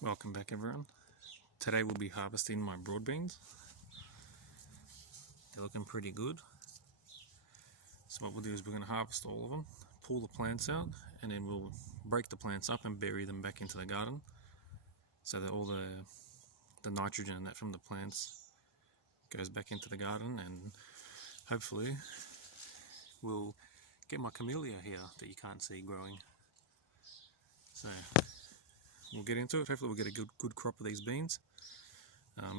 Welcome back everyone. Today we'll be harvesting my broadbeans. They're looking pretty good. So what we'll do is we're going to harvest all of them, pull the plants out, and then we'll break the plants up and bury them back into the garden so that all the nitrogen and that from the plants goes back into the garden, and hopefully we'll get my camellia here that you can't see growing. So we'll get into it. Hopefully we'll get a good crop of these beans.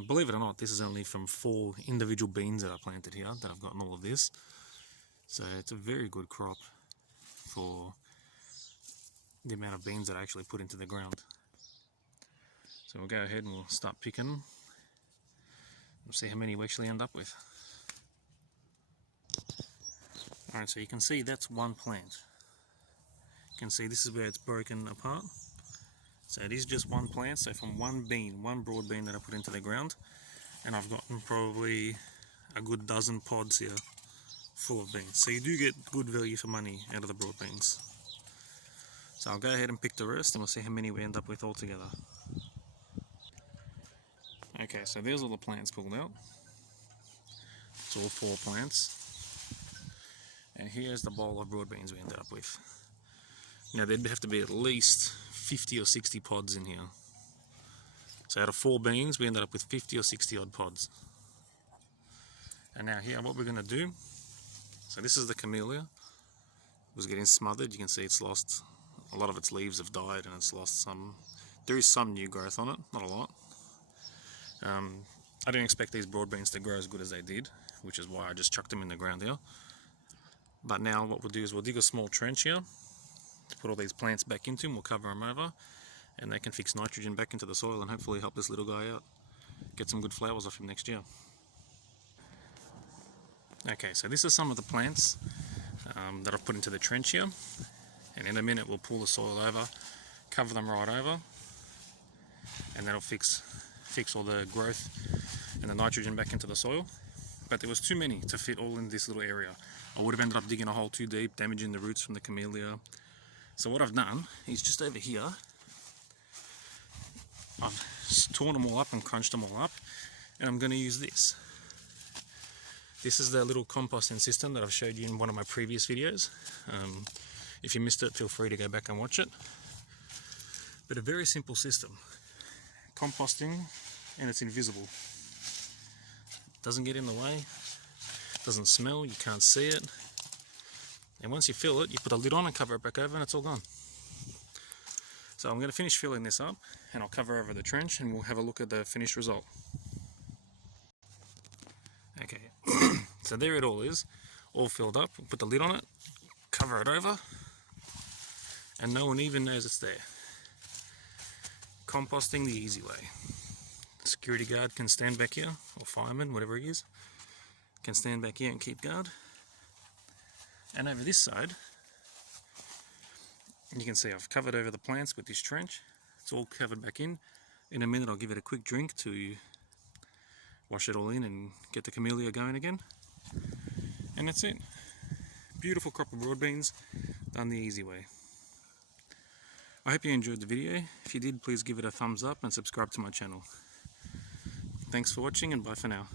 Believe it or not, this is only from 4 individual beans that I planted here that I've gotten all of this. So it's a very good crop for the amount of beans that I actually put into the ground. So we'll go ahead and we'll start picking them. We'll see how many we actually end up with. Alright, so you can see that's one plant. You can see this is where it's broken apart. So it is just one plant, so from one bean, one broad bean that I put into the ground, and I've gotten probably a good dozen pods here full of beans. So you do get good value for money out of the broad beans. So I'll go ahead and pick the rest and we'll see how many we end up with altogether. Okay, so there's all the plants pulled out. It's all 4 plants. And here's the bowl of broad beans we ended up with. Now there'd have to be at least 50 or 60 pods in here. So out of 4 beans we ended up with 50 or 60 odd pods. And now here what we're going to do, so this is the camellia. It was getting smothered. You can see it's lost, a lot of its leaves have died and it's lost some, there is some new growth on it, not a lot. I didn't expect these broad beans to grow as good as they did, which is why I just chucked them in the ground here. But now what we'll do is we'll dig a small trench here to put all these plants back into, and we'll cover them over, and they can fix nitrogen back into the soil and hopefully help this little guy out, get some good flowers off him next year. Okay, so this is some of the plants that I've put into the trench here, and in a minute we'll pull the soil over, cover them right over, and that'll fix all the growth and the nitrogen back into the soil. But there was too many to fit all in this little area. I would have ended up digging a hole too deep, damaging the roots from the camellia. So what I've done is just over here, I've torn them all up and crunched them all up, and I'm going to use this. This is the little composting system that I've showed you in one of my previous videos. If you missed it, feel free to go back and watch it. But a very simple system. Composting, and it's invisible. It doesn't get in the way, doesn't smell, you can't see it. And once you fill it, you put a lid on and cover it back over and it's all gone. So I'm going to finish filling this up and I'll cover over the trench and we'll have a look at the finished result. Okay, so there it all is, all filled up. We'll put the lid on it, cover it over, and no one even knows it's there. Composting the easy way. Security guard can stand back here, or fireman, whatever he is, can stand back here and keep guard. And over this side, you can see I've covered over the plants with this trench. It's all covered back in. In a minute I'll give it a quick drink to wash it all in and get the camellia going again. And that's it. Beautiful crop of broad beans, done the easy way. I hope you enjoyed the video. If you did, please give it a thumbs up and subscribe to my channel. Thanks for watching and bye for now.